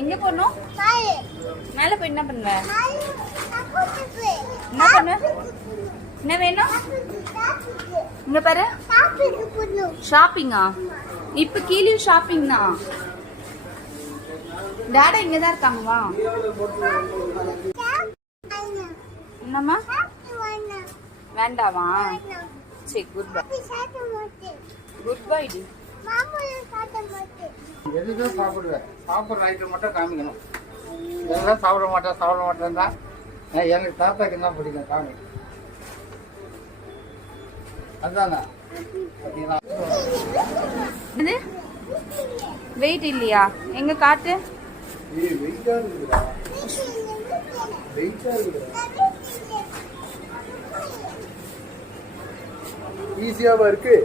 எங்க போறோம்? மேல போய் என்ன பண்ணுவ? என்ன பண்ணுவ? என்ன வேணும்? இங்க பாரு. ஷாப்பிங்கா? இப்ப கீழே ஷாப்பிங் தான். டாடா இங்கதான் இருக்காங்க. வா. என்னம்மா? வேண்டாமா? சரி, குட் பை. குட் பை டி. எதுதான் சாப்பிடுவேன்? சாப்பிட்ற ஐட்டம் மட்டும் காமிக்கணும். எல்லாம் சாப்பிட மாட்டேன் தான். எனக்கு தாத்தாக்கு என்ன பிடிக்கும் காமி. அதுதானா? வெயிட் இல்லையா? எங்க காட்டு. ஈஸியாவா இருக்கு.